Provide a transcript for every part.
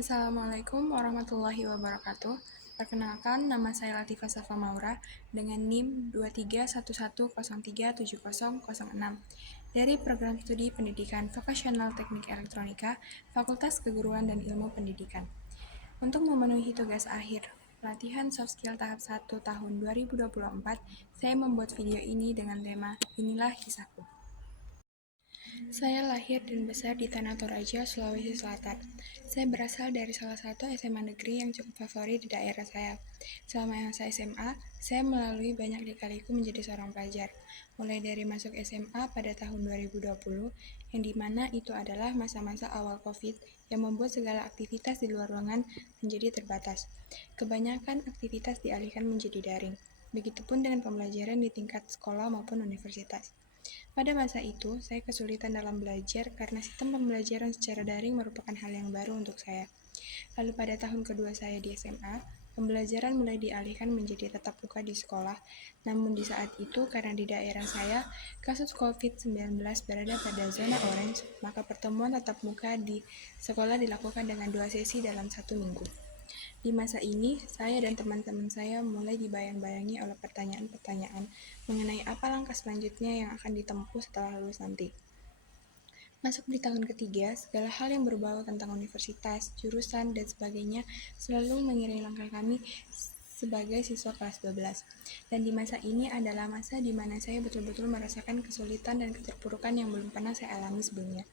Assalamualaikum warahmatullahi wabarakatuh. Perkenalkan, nama saya Latifah Safa Maura dengan NIM 2311037006 dari Program Studi Pendidikan Vokasional Teknik Elektronika, Fakultas Keguruan dan Ilmu Pendidikan. Untuk memenuhi tugas akhir pelatihan soft skill tahap 1 tahun 2024, saya membuat video ini dengan tema Inilah Kisahku. Saya lahir dan besar di Tanah Toraja, Sulawesi Selatan. Saya berasal dari salah satu SMA negeri yang cukup favorit di daerah saya. Selama masa SMA, saya melalui banyak lika-liku menjadi seorang pelajar. Mulai dari masuk SMA pada tahun 2020, yang dimana itu adalah masa-masa awal COVID yang membuat segala aktivitas di luar ruangan menjadi terbatas. Kebanyakan aktivitas dialihkan menjadi daring. Begitupun dengan pembelajaran di tingkat sekolah maupun universitas. Pada masa itu, saya kesulitan dalam belajar karena sistem pembelajaran secara daring merupakan hal yang baru untuk saya. Lalu pada tahun kedua saya di SMA, pembelajaran mulai dialihkan menjadi tatap muka di sekolah. Namun di saat itu, karena di daerah saya, kasus COVID-19 berada pada zona orange, maka pertemuan tatap muka di sekolah dilakukan dengan 2 sesi dalam 1 minggu. Di masa ini, saya dan teman-teman saya mulai dibayang-bayangi oleh pertanyaan-pertanyaan mengenai apa langkah selanjutnya yang akan ditempuh setelah lulus nanti. Masuk di tahun ketiga, segala hal yang berbau tentang universitas, jurusan, dan sebagainya selalu mengiringi langkah kami sebagai siswa kelas 12. Dan di masa ini adalah masa di mana saya betul-betul merasakan kesulitan dan keterpurukan yang belum pernah saya alami sebelumnya.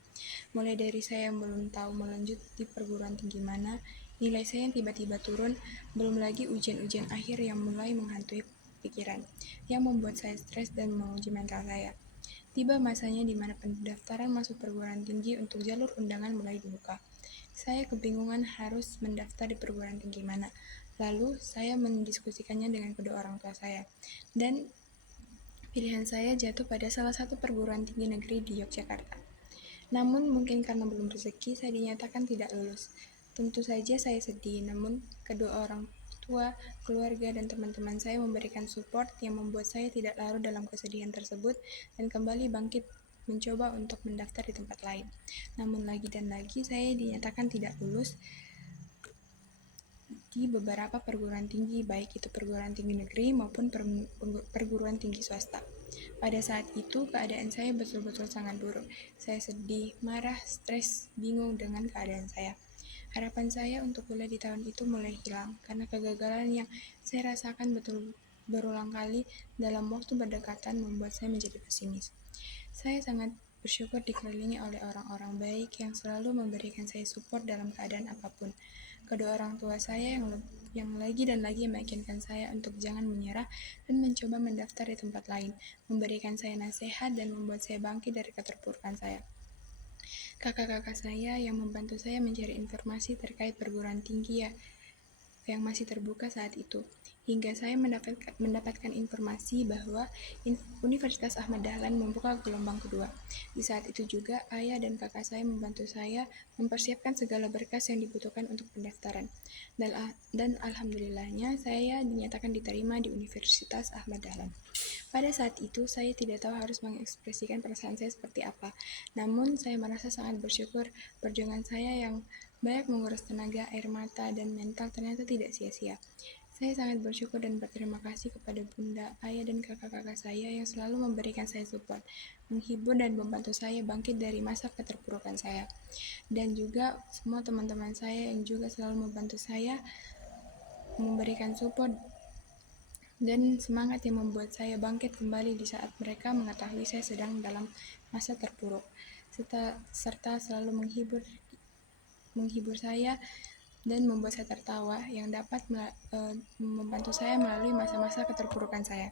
Mulai dari saya yang belum tahu melanjut di perguruan tinggi mana, nilai saya yang tiba-tiba turun, belum lagi ujian-ujian akhir yang mulai menghantui pikiran, yang membuat saya stres dan menguji mental saya. Tiba masanya di mana pendaftaran masuk perguruan tinggi untuk jalur undangan mulai dibuka. Saya kebingungan harus mendaftar di perguruan tinggi mana. Lalu saya mendiskusikannya dengan kedua orang tua saya. Dan pilihan saya jatuh pada salah satu perguruan tinggi negeri di Yogyakarta. Namun mungkin karena belum rezeki, saya dinyatakan tidak lulus. Tentu saja saya sedih, namun kedua orang tua, keluarga, dan teman-teman saya memberikan support yang membuat saya tidak larut dalam kesedihan tersebut dan kembali bangkit mencoba untuk mendaftar di tempat lain. Namun lagi dan lagi saya dinyatakan tidak lulus di beberapa perguruan tinggi, baik itu perguruan tinggi negeri maupun perguruan tinggi swasta. Pada saat itu, keadaan saya betul-betul sangat buruk. Saya sedih, marah, stres, bingung dengan keadaan saya. Harapan saya untuk kuliah di tahun itu mulai hilang, karena kegagalan yang saya rasakan berulang kali dalam waktu berdekatan membuat saya menjadi pesimis. Saya sangat bersyukur dikelilingi oleh orang-orang baik yang selalu memberikan saya support dalam keadaan apapun. Kedua orang tua saya yang lagi dan lagi meyakinkan saya untuk jangan menyerah dan mencoba mendaftar di tempat lain, memberikan saya nasihat dan membuat saya bangkit dari keterpurukan saya. Kakak-kakak saya yang membantu saya mencari informasi terkait perguruan tinggi yang masih terbuka saat itu, hingga saya mendapatkan informasi bahwa Universitas Ahmad Dahlan membuka gelombang kedua. Di saat itu juga, ayah dan kakak saya membantu saya mempersiapkan segala berkas yang dibutuhkan untuk pendaftaran. Dan alhamdulillahnya, saya dinyatakan diterima di Universitas Ahmad Dahlan. Pada saat itu, saya tidak tahu harus mengekspresikan perasaan saya seperti apa. Namun, saya merasa sangat bersyukur perjuangan saya yang banyak menguras tenaga, air mata, dan mental ternyata tidak sia-sia. Saya sangat bersyukur dan berterima kasih kepada bunda, ayah, dan kakak-kakak saya yang selalu memberikan saya support, menghibur dan membantu saya bangkit dari masa keterpurukan saya. Dan juga semua teman-teman saya yang juga selalu membantu saya, memberikan support dan semangat yang membuat saya bangkit kembali di saat mereka mengetahui saya sedang dalam masa terpuruk, serta selalu menghibur saya dan membuat saya tertawa yang dapat membantu saya melalui masa-masa keterpurukan saya.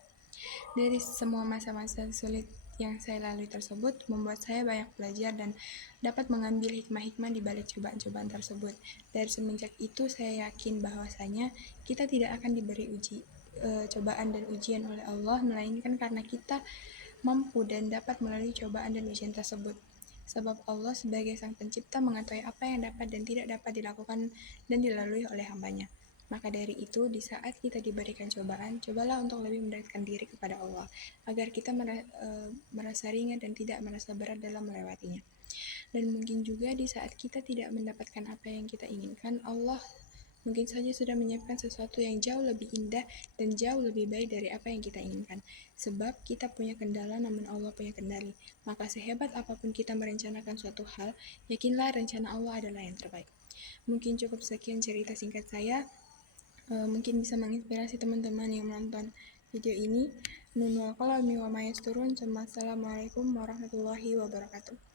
Dari semua masa-masa sulit yang saya lalui tersebut membuat saya banyak belajar dan dapat mengambil hikmah-hikmah di balik cobaan-cobaan tersebut. Dari semenjak itu saya yakin bahwasanya kita tidak akan diberi cobaan dan ujian oleh Allah, melainkan karena kita mampu dan dapat melalui cobaan dan ujian tersebut. Sebab Allah sebagai sang pencipta mengetahui apa yang dapat dan tidak dapat dilakukan dan dilalui oleh hambanya. Maka dari itu, di saat kita diberikan cobaan, cobalah untuk lebih mendekatkan diri kepada Allah, agar kita merasa ringan dan tidak merasa berat dalam melewatinya. Dan mungkin juga di saat kita tidak mendapatkan apa yang kita inginkan, Allah mungkin saja sudah menyiapkan sesuatu yang jauh lebih indah dan jauh lebih baik dari apa yang kita inginkan. Sebab kita punya kendala namun Allah punya kendali. Maka sehebat apapun kita merencanakan suatu hal, yakinlah rencana Allah adalah yang terbaik. Mungkin cukup sekian cerita singkat saya. Mungkin bisa menginspirasi teman-teman yang menonton video ini. Nun wal qalami wa ma yasturun. Assalamualaikum warahmatullahi wabarakatuh.